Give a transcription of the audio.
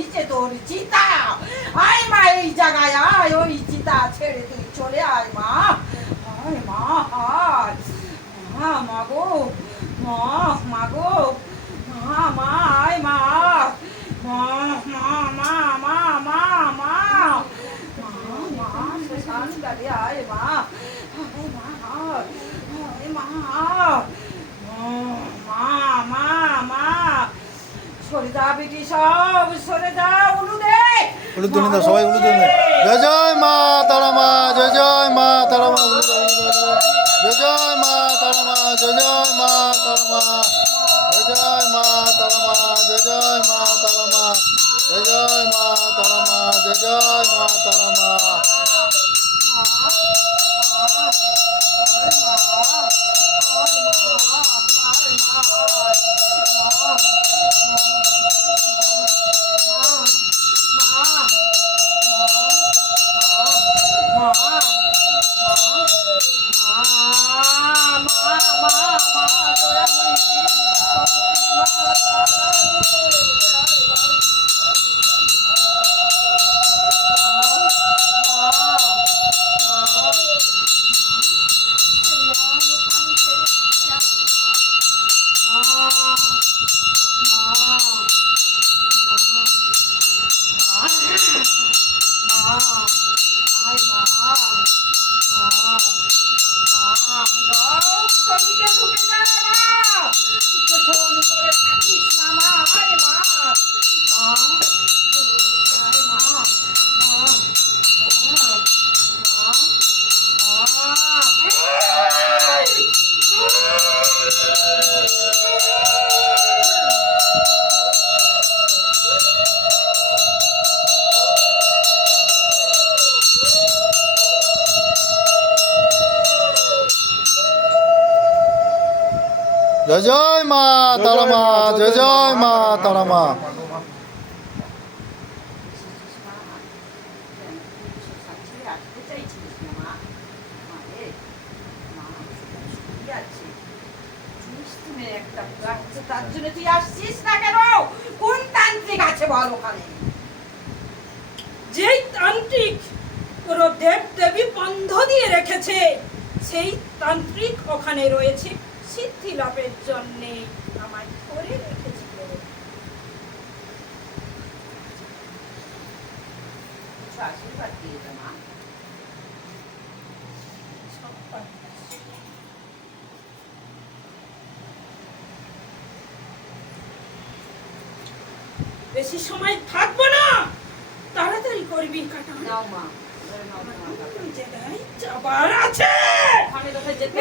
ধরিছে তোর চিতা। আয় মা এই জায়গায় আয়, ওই চিতা ছেড়ে তুই চলে আয় মা। আয় মা আয় মা, মা গো মা, মা গো মা, মা আয় মা, মা মা মা মা মা মা মা, শ্মশান গাড়ি আয় মা, আয় মা আয় মা, মা মা মা, সরে যা বেটি, সব সরে যা, উলু দে, উলুদ ধরে দাও, সবাই উলুদ ধরে দাও। জয় জয় মা তারা মা, জয় জয় মা তারা মা, উলুদ ধরে দাও। জয় জয় মা তারা মা, জয় জয় মা তারা মা, জয় জয় মা তারা মা, জয় জয় মা তারা মা, জয় জয় মা তারা মা, জয় জয় মা তারা মা। জয় জয় মা তারা মা, জয় জয় মা তারা মা। তার জন্য তুই আসছিস না কেন? কোন তান্ত্রিক আছে বল ওখানে? যেই তান্ত্রিক পুরো দেব দেবী বন্ধ দিয়ে রেখেছে, সেই তান্ত্রিক ওখানে রয়েছে সিদ্ধি লাভের জন্য আমায় করে রেখেছিল। আশীর্বাদ দিয়ে দে মা। বেশি সময় থাকবো না, তাড়াতাড়ি করবি কাটা। নাও মা, ওই জায়গায় যাবার আছে। ওখানে কোথায় যেতে